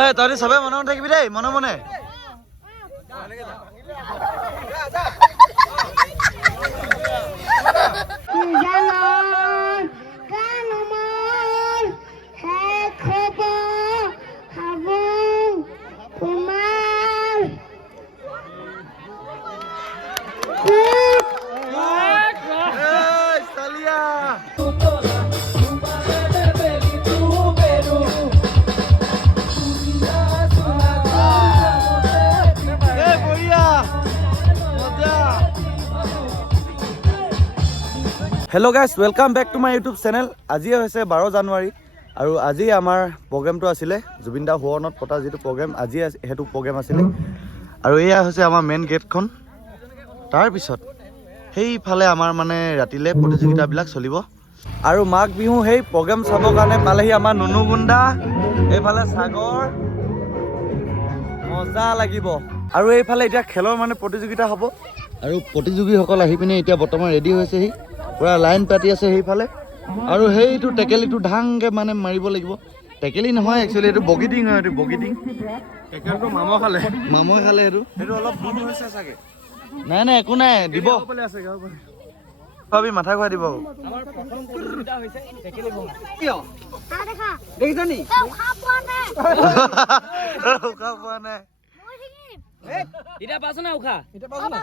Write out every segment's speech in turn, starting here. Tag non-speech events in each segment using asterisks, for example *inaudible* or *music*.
এই তহঁতি চবে মনে মনে থাকিবি দেই মনে মনে। Hello' guys welcome back to my YouTube channel আজি হৈছে বাৰ জানুৱাৰী আৰু আজি আমাৰ প্ৰগ্ৰেমটো আছিলে জুবিন দা সোৱৰণত পতা যিটো প্ৰগ্ৰেম আজি সেইটো প্ৰগ্ৰেম আছিলে আৰু এয়া হৈছে আমাৰ মেইন গেটখন তাৰপিছত সেইফালে আমাৰ মানে ৰাতিলৈ প্ৰতিযোগিতাবিলাক চলিব আৰু মাঘ বিহু সেই প্ৰগ্ৰেম চাবৰ কাৰণে পালেহি আমাৰ নুনু গুণ্ডা এইফালে সাগৰ মজা লাগিব আৰু এইফালে এতিয়া খেলৰ মানে প্ৰতিযোগিতা হ'ব আৰু প্ৰতিযোগীসকল আহি পিনে এতিয়া বৰ্তমান ৰেডি হৈছেহি পূৰা লাইন পাতি আছে সেইফালে। আৰু সেইটো টেকেলিটো ধাংকৈ মানে মাৰিব লাগিব। টেকেলি নহয় একচুৱেলি এইটো বগীটিং হয় এইটো বগীটিং। টেকেলটো মামৰ খালে মামই খালে সেইটো সেইটো অলপ দূৰ হৈছে চাগে। নাই নাই একো নাই দিব। ভাবি মাথা খুৱাই দিব। দেখিছ নি খা পোৱা নাই। শিকিম এতিয়া না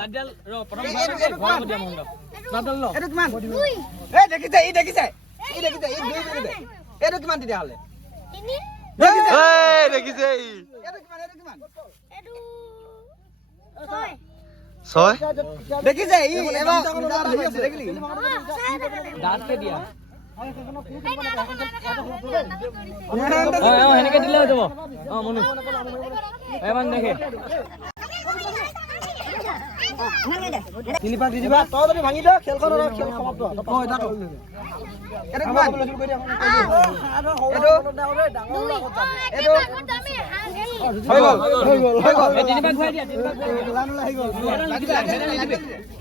লাডাল ৰ প্ৰথম দিয়া মহন্ত এইটো কিমান? দেখিছে ই দেখিছে। ই দেখিছে ই দুই দেখিছে। এইটো কিমান তেতিয়াহ'লে তিনি? এই দেখিছে। ই। এইটো কিমান এইটো কিমান? এইটো ছয়। ছয়। দেখিছে ই এবাৰ দেখিলি। দাঁতকে দিয়া। সেনেকে দিলে হৈ যাব অ মনো এমান দেখে তিনি দি দিবা তই যদি ভাঙি দিয় খেলখন খেল সমাপ্ত। হৈ গ'ল হৈ গ'ল হৈ গ'ল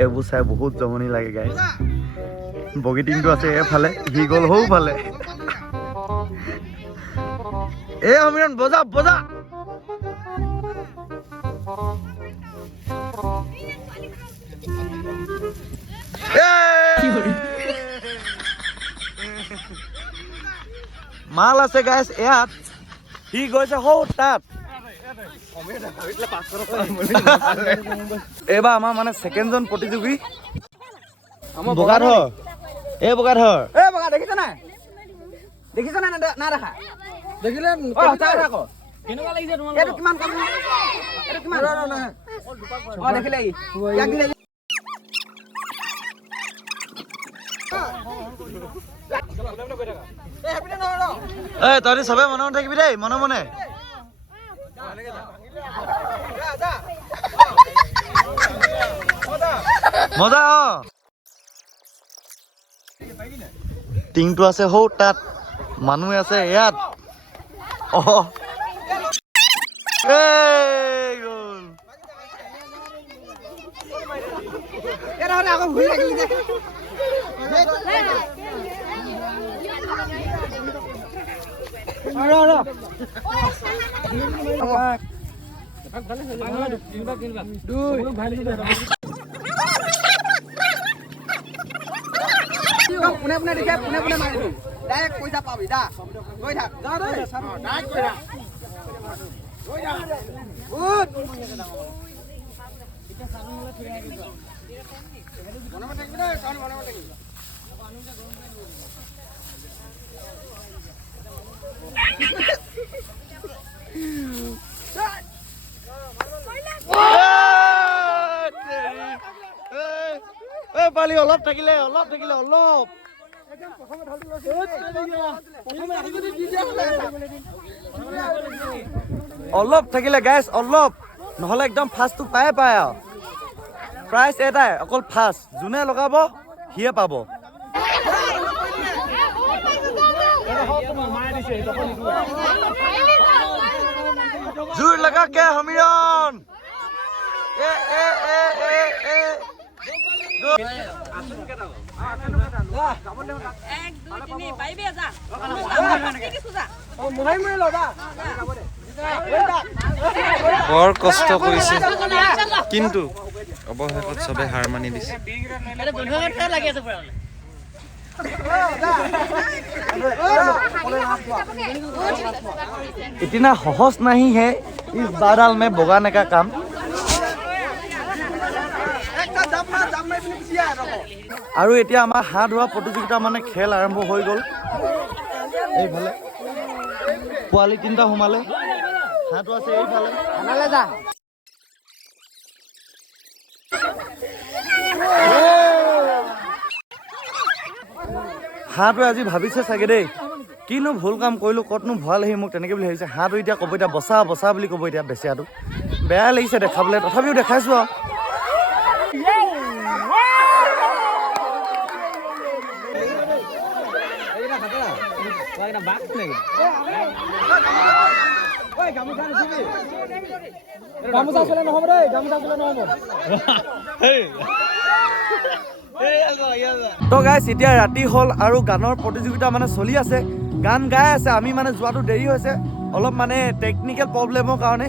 এইবোৰ চাই বহুত জমনি লাগে গাই মজা বগী টিংটো আছে এফালে সি গ'ল সৌফালে। এ সমীৰণ বজা বজা! মাল আছে গাইছ ইয়াত। সি গৈছে সৌ তাত। *laughs* এইবাৰ আমাৰ মানে ছেকেণ্ডজন প্ৰতিযোগী। বগাধৰ এই বগাধৰ এই বগা দেখিছ নাই? দেখিছ নাই? না- না দেখা। দেখিলে কেনেকুৱা লাগিছে এইটো তোমালোকৰ কিমান কম? এইটো কিমান? অ দেখিলে ইয়াক দিলে তহঁতি চবে মনে মনে থাকিবি দেই মনে মনে। মজা টিংটো আছে সৌ তাত। মানুহ আছে ইয়াত। অ এই যে। পোনে পোনে দিছে, পোনে পোনে মাৰিবি। Direct পইচা পাবি, যা। গৈ থাক। অ, direct গৈ থাক। গৈ থাক। Good. মনে থাকিবি দেই, তহঁতি মনে থাকিবি। এই, তেৰি। এই, এই, পালি, অলপ থাকিলে অলপ থাকিলে, অলপ। অলপ থাকিলে গাইছ অলপ। নহ'লে একদম ফাৰ্ষ্টটো পায়ে পায় আৰু। প্ৰাইচ এটাই, অকল ফাৰ্ষ্ট যোনে লগাব, সিয়ে পাব। জোৰ লগা কে সমীৰণ। এ এ এ এ এ। বৰ কষ্ট কৰিছে। কিন্তু অৱশেষত চবে হাৰ মানি দিছে। ইতিনা সহজ নাহি হে ইছ বাদাল মে বগা নেকা কাম। আৰু এতিয়া আমাৰ হাঁহ ধোৱা প্ৰতিযোগিতা মানে খেল আৰম্ভ হৈ গ'ল। এইফালে। পোৱালি তিনিটা সোমালে। হাঁহটো আছে এইফালে। হাঁহটোৱে আজি ভাবিছে চাগে দেই। কিনো ভুল কাম কৰিলোঁ ক'তনো ভৰাল মোক তেনেকৈ বুলি ভাবিছে। হাঁহটো এতিয়া ক'ব এতিয়া বচা বচা বুলি ক'ব এতিয়া বেচিয়াটো। বেয়া লাগিছে দেখাবলৈ। তথাপিও দেখাইছোঁ আৰু। গামোচা চলে নহ'ব দেই গামোচা চলে নহ'ব তো গাইছ এতিয়া ৰাতি হ'ল আৰু গানৰ প্ৰতিযোগিতা মানে চলি আছে। গান গাই আছে আমি মানে যোৱাটো দেৰি হৈছে। অলপ মানে টেকনিকেল প্ৰব্লেমৰ কাৰণে।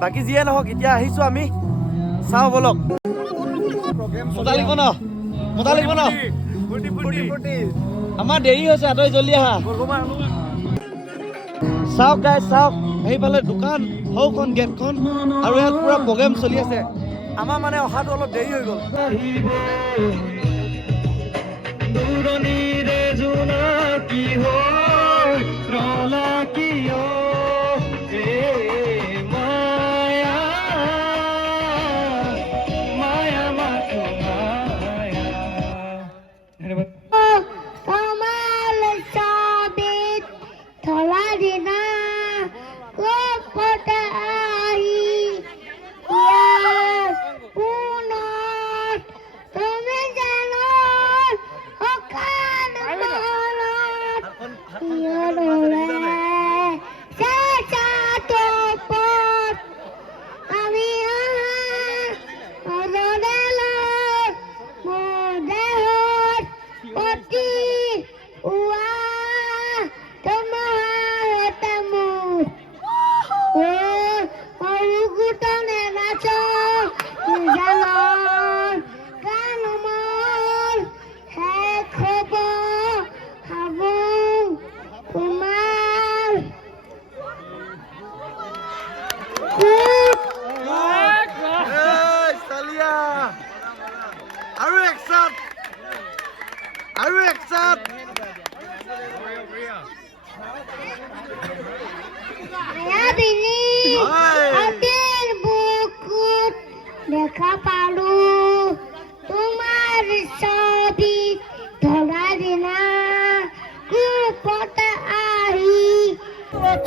বাকী যিয়ে নহওক এতিয়া আহিছোঁ আমি। চাওঁ বলক। মজা লাগিব ন মজা লাগিব ন আমাৰ দেৰি হৈছে আঁতৰি জল্দি আহা। চাওক গাই চাওক সেইফালে দোকান সৌখন গেটখন আৰু ইয়াত পুৰা প্ৰগ্ৰেম চলি আছে। আমাৰ মানে অহাটো অলপ দেৰি হৈ গ'ল।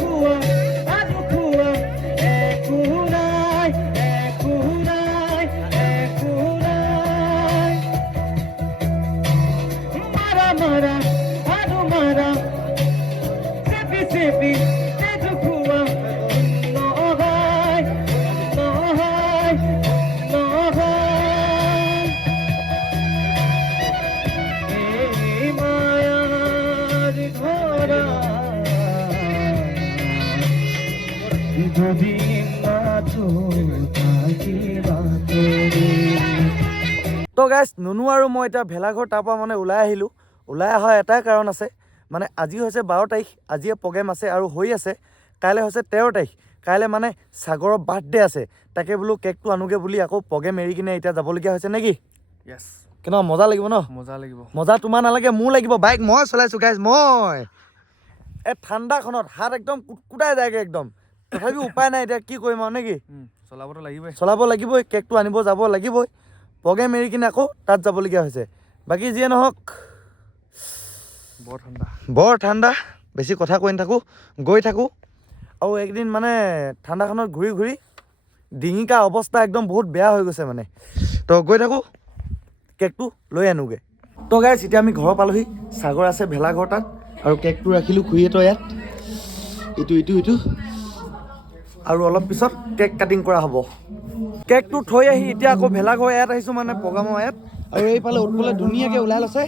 rua. তো গাইজ নুনু আৰু মই এতিয়া ভেলাঘৰ তাৰ পৰা মানে ওলাই আহিলোঁ। ওলাই অহা এটাই কাৰণ আছে। মানে আজি হৈছে বাৰ তাৰিখ আজিয়ে প্ৰগ্ৰেম আছে আৰু হৈ আছে। কাইলৈ হৈছে তেৰ তাৰিখ। কাইলৈ মানে সাগৰৰ বাৰ্থডে আছে। তাকে বোলো কেকটো আনোগৈ বুলি আকৌ প্ৰগ্ৰেম এৰি কিনে এতিয়া যাবলগীয়া হৈছে নেকি? য়েছ কেনেকুৱা মজা লাগিব ন? মজা লাগিব। মজা তোমাৰ নালাগে মোৰ লাগিব। বাইক মই চলাইছোঁ গাইজ মই। এই ঠাণ্ডাখনত হাত একদম কুটকুটাই যায়গৈ একদম। তথাপিও উপায় নাই এতিয়া কি কৰিম আৰু নেকি চলাবতো লাগিবই। চলাব লাগিবই কেকটো আনিব যাব লাগিবই। প্ৰগ্ৰেম এৰি কিনে আকৌ তাত যাবলগীয়া হৈছে। বাকী যিয়ে নহওক। বৰ ঠাণ্ডা। বৰ ঠাণ্ডা বেছি কথা কৈ নাথাকোঁ গৈ থাকোঁ। আৰু একদিন মানে ঠাণ্ডাখনত ঘূৰি ঘূৰি ডিঙিকা অৱস্থা একদম বহুত বেয়া হৈ গৈছে মানে। তো গৈ থাকোঁ কেকটো লৈ আনোগৈ। তো গাইছ এতিয়া আমি ঘৰ পালোহি। সাগৰ আছে ভেলাঘৰ তাত। আৰু কেকটো ৰাখিলোঁ খুৰীহঁতৰ ইয়াত। ইটো ইটো ইটো। আৰু অলপ পিছত কেক কাটিং কৰা হ'ব। কেকটো থৈ আহি এতিয়া আকৌ ভেলাঘৰ ইয়াত আহিছোঁ মানে প্ৰগ্ৰামৰ ইয়াত। আৰু এইফালে উৎপলে ধুনীয়াকৈ ওলাই লৈছে।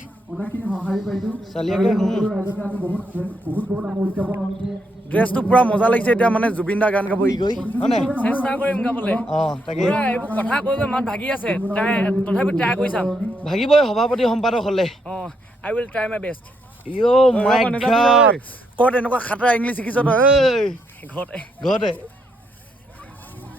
ড্ৰেছটো পূৰা মজা লাগিছে এতিয়া মানে জুবিন দা গান গাব ই গৈ হয় নাই? চেষ্টা কৰিম গাবলৈ। অঁ তাকে। এইবোৰ কথা কৈ কৈ মাত ভাগি আছে ট্ৰাই তথাপি ট্ৰাই কৰি চাম। ভাগিবই সভাপতি সম্পাদক হ'লে। অঁ I will try my best ইঅ' my god ক'ত এনেকুৱা খাতৰা ইংলিছ শিকিছ তই ঘৰতে। ঘৰতে।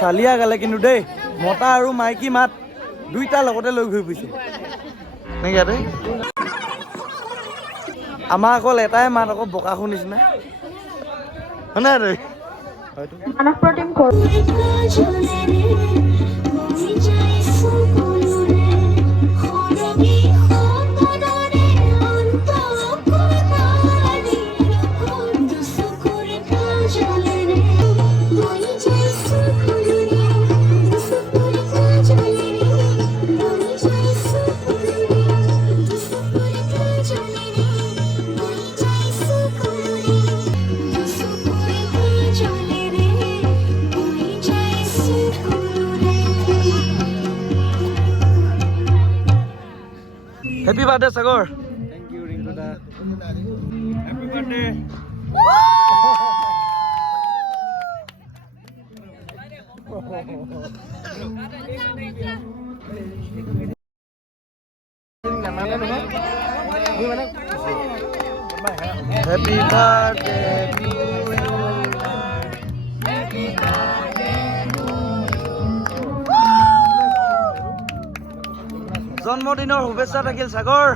চালিয়া গালে কিন্তু দেই, মতা আৰু মাইকী মাত দুইটা লগতে লৈ ঘূৰি ফুৰিছে। নেকি ইয়াতে? আমাৰ অকল এটাই মাত আকৌ বকাসুৰ নিচিনা হয় নাই দেই হয়তো হেপী বার্থডে সাগৰ জন্মদিনৰ শুভেচ্ছা থাকিল সাগৰ।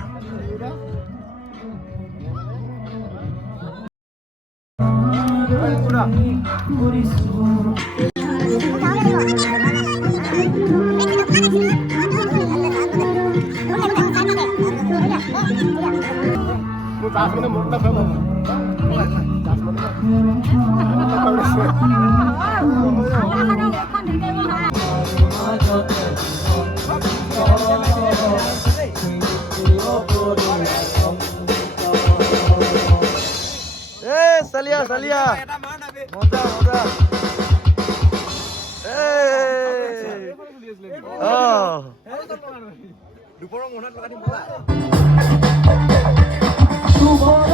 এ Salia. Oh. Oh.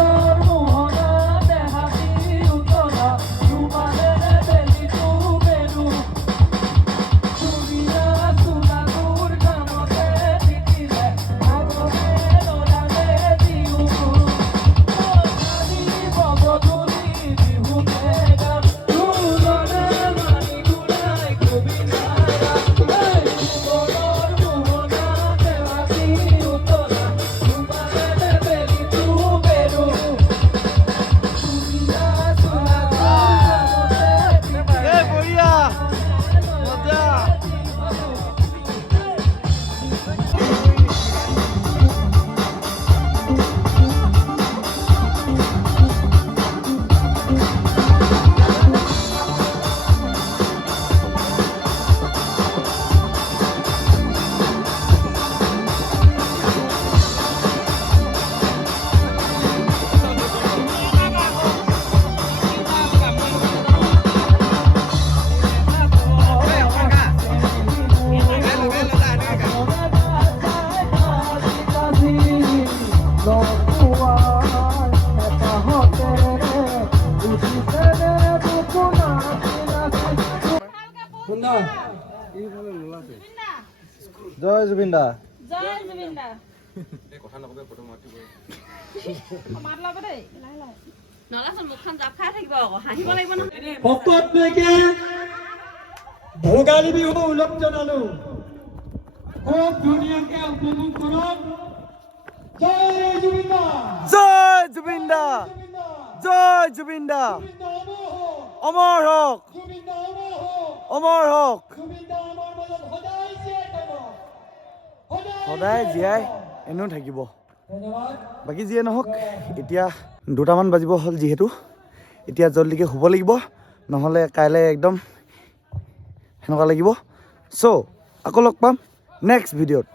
জয় জুবিন দা জয় জুবিন ভোগালী বিহু ওলগ জনালো। খুব ধুনীয়াকে উপভোগ কৰক। জয় জুবিন দা জয় জুবিন দা জয় জুবিন দা অমৰ হওক। জুবিন দা অমৰ হওক। সদায় জীয়াই এনেও থাকিব। বাকী যিয়ে নহওক এতিয়া দুটামান বাজিব হ'ল যিহেতু। এতিয়া জলদিকৈ শুব লাগিব নহ'লে কাইলৈ একদম সেনেকুৱা লাগিব। চ' আকৌ লগ পাম নেক্সট ভিডিঅ'ত।